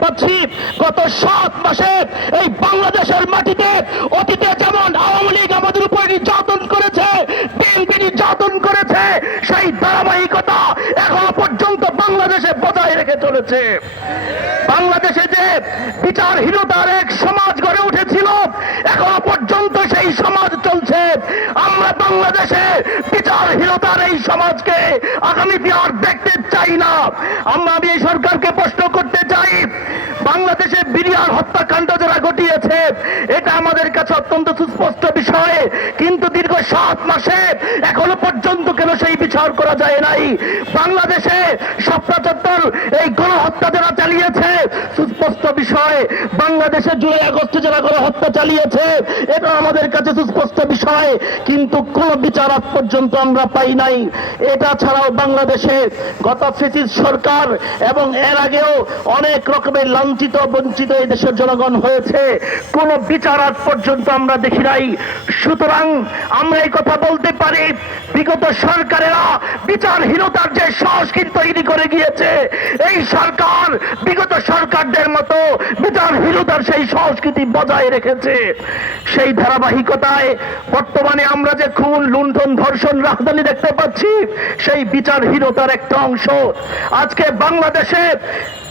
পাচ্ছি। গত সাত মাসে এই বাংলাদেশের মাটিতে অতীতে যেমন আওয়ামী লীগ আমাদের উপর নির্যাতন করেছে, বিএনপি নির্যাতন করেছে, সেই ধারাবাহিকতা পর্যন্ত বাংলাদেশে বজায় রেখে চলেছে। বাংলাদেশে যে বিচারহীনতার এক সমাজ গড়ে উঠেছিল, এখনও পর্যন্ত সেই সমাজ চলছে। আমরা বাংলাদেশে বিচারহীনতার এই সমাজকে আগামীতে আর দেখতে চাই না। আমরা আমি এই সরকারকে প্রশ্ন করতে চাই বাংলাদেশে বিরিয়ার হত্যাকাণ্ড যারা ঘটিয়েছে এটা আমাদের কাছে অত্যন্ত সুস্পষ্ট বিষয় কিন্তু দীর্ঘ সাত মাসে এখনও পর্যন্ত কেন সেই বিচার করা যায় নাই। বাংলাদেশে সপ্তাহ এই গণহত্যা যারা চালিয়েছে, সুস্পষ্ট বিষয়, বাংলাদেশে জুলাই আগস্টে যারা গণহত্যা চালিয়েছে, এটা আমাদের কাছে সুস্পষ্ট বিষয়, কিন্তু কোন বিচার আজ পর্যন্ত আমরা পাই নাই। এটা ছাড়াও বাংলাদেশে গত ফেসিস সরকার এবং এর আগেও অনেক রকমের লাঞ্ছিত, বঞ্চিত এই দেশের জনগণ হয়েছে। কোন বিচার আজ পর্যন্ত আমরা দেখি নাই। সুতরাং আমরা এই কথা বলতে পারি বিগত সরকারেরা বিচারহীনতার যে সংস্কৃতি তৈরি করে গিয়েছে, এই সরকার বিগত সরকারদের মতো বিচারহীনতার সেই সংস্কৃতি বজায় রেখেছে। সেই ধারাবাহিকতায় বর্তমানে আমরা যে খুন, লুণ্ঠন, ধর্ষণ, রাজধানী দেখতে পাচ্ছি, সেই বিচারহীনতার একটা অংশ। আজকে বাংলাদেশে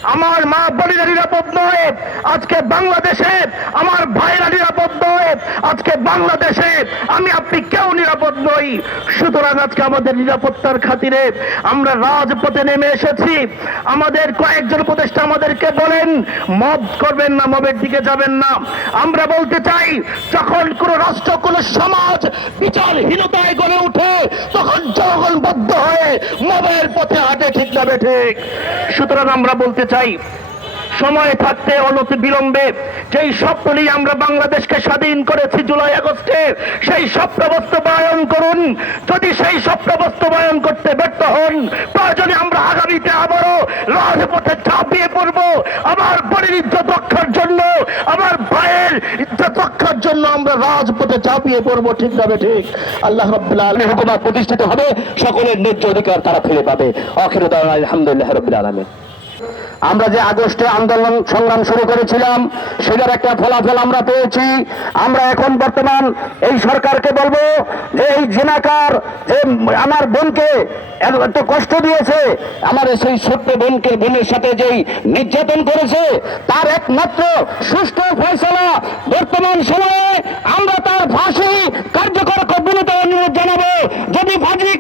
আমার মা বোনেরা নিরাপদ নয়। আজকে বাংলাদেশে আমার ভাইরা নিরাপদ নয়। আজকে বাংলাদেশে আমি, আপনি কেউ নিরাপদ নই। সুতরাং আজকে আমাদের নিরাপত্তার খাতিরে আমরা রাজপথে নেমে এসেছি। আমাদের কয়েকজন উপদেষ্টা আমাদেরকে বলেন, মব করবেন না, মবের দিকে যাবেন না। আমরা বলতে চাই, যখন কোন রাষ্ট্র, কোন সমাজ বিচারহীনতায় গড়ে উঠে, তখন জনগণ বদ্ধ হয়ে মবের পথে হাঁটে, ঠিক না ঠিক? সুতরাং আমরা বলতে চাই, সময় থাকতে অনতি বিলম্বে, যেই স্বপ্ন নিয়ে আমরা বাংলাদেশকে স্বাধীন করেছি জুলাই, আগস্টে, সেই স্বপ্ন বাস্তবায়ন করুন। যদি সেই স্বপ্ন বাস্তবায়ন করতে ব্যর্থ হন, প্রয়োজনে আমরা আগামীতে আবারও রাজপথে ঝাঁপিয়ে পড়ব। আমার বোনের ইজ্জত রক্ষার জন্য, আমার ভাইয়ের ইজ্জত রক্ষার জন্য আমরা রাজপথে চাপিয়ে পড়ব, ঠিক যাবে ঠিক আল্লাহ রব্বুল আলমী হুকুমত প্রতিষ্ঠিত হবে, সকলের ন্যায্য অধিকার তারা ফিরে পাবে। অখির আলহামদুলিল্লাহ রবিল আলমী আমরা যে আগস্টে আন্দোলন সংগ্রাম শুরু করেছিলাম, সেটার একটা ফলাফল আমরা পেয়েছি। আমরা এখন বর্তমান এই সরকারকে বলব, যে এই জিনাকার, যে আমার বোনকে এত কষ্ট দিয়েছে আমার সেই ছোট্ট বোনকে, বোনের সাথে যেই নির্যাতন করেছে, তার একমাত্র সুষ্ঠু ফয়সলা বর্তমান সময়ে আমরা তার ফাঁসি কার্যকর বিনীত অনুরোধ জানাব। যদি ফাঁসি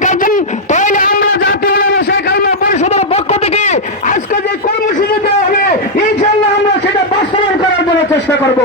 চেষ্টা করব।